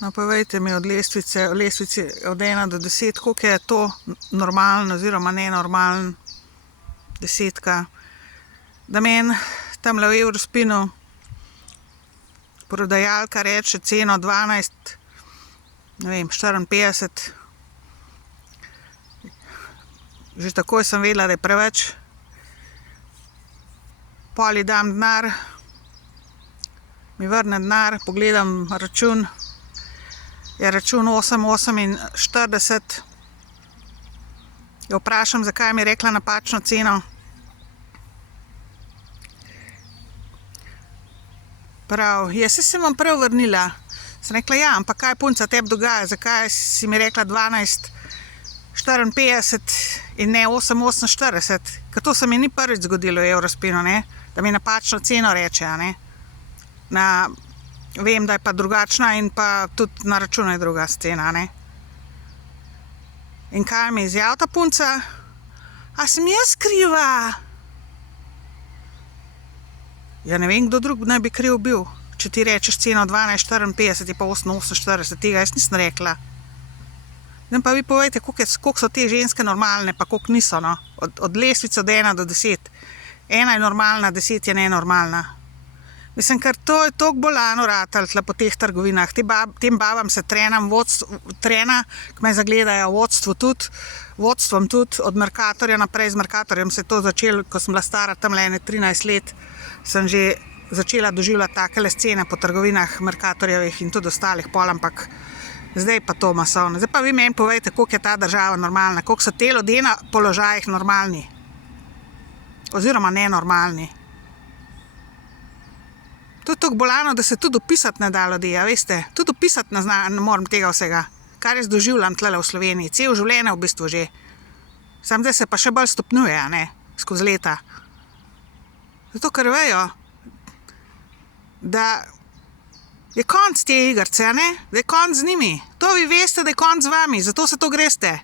No, povejte mi od lestvice od 1 do 10, koliko je to normalen oziroma nenormalen desetka. Da meni tamle v Eurospinu prodajalka reče ceno 12, ne vem, 54. Že takoj sem vedela, da je preveč. Pol ji dam denar, mi vrne denar, pogledam račun, je račun 8,48. Jo vprašam, zakaj mi je rekla napačno ceno. Prav, jaz se bom prav vrnila. Sem rekla, ja, ampak kaj punca tebi dogaja, zakaj si mi rekla 12,54 in ne 8,48, ker to se mi ni prvič zgodilo v Eurospinu, ne, da mi napačno ceno reče, ne. Vem, da je pa drugačna in pa tudi na računu je druga cena, ne. In kaj mi izjavi ta punca? A sem jaz kriva? Ja, ne vem, kdo drug naj bi kriv bil. Če ti rečeš ceno 12,54 je pa 8,48, tega jaz nisem rekla. Zdaj pa vi povejte, koliko so te ženske normalne, pa koliko niso, no. Od lestvice od 1 do 10. 1 je normalna, 10 je nenormalna. Mislim, ker to je toliko bolano ratalo tle po teh trgovinah. Tem babam se trena, ki me zagledajo, vodstvom tudi, od Mercatorja naprej. Z Mercatorjem se je to začelo, ko sem bila stara tamle 13 let, sem že začela doživljati takele scene po trgovinah Mercatorjevih in tudi ostalih pol, ampak zdaj pa to masovno. Zdaj pa vi meni povejte, koliko je ta država normalna, koliko so te ljudje na položajih normalni. Oziroma nenormalni. To je toliko bolano, da se tudi opisati ne da ljudi, a veste. Tudi opisati ne morem tega vsega, kar jaz doživljam tlele v Sloveniji. Cel življenje v bistvu že. Samo zdaj se pa še bolj stopnjuje, a ne, skozi leta. Zato, ker vejo, da je konc te igrice, a ne, da je konc z njimi. To vi veste, da je konc z vami, zato se to greste.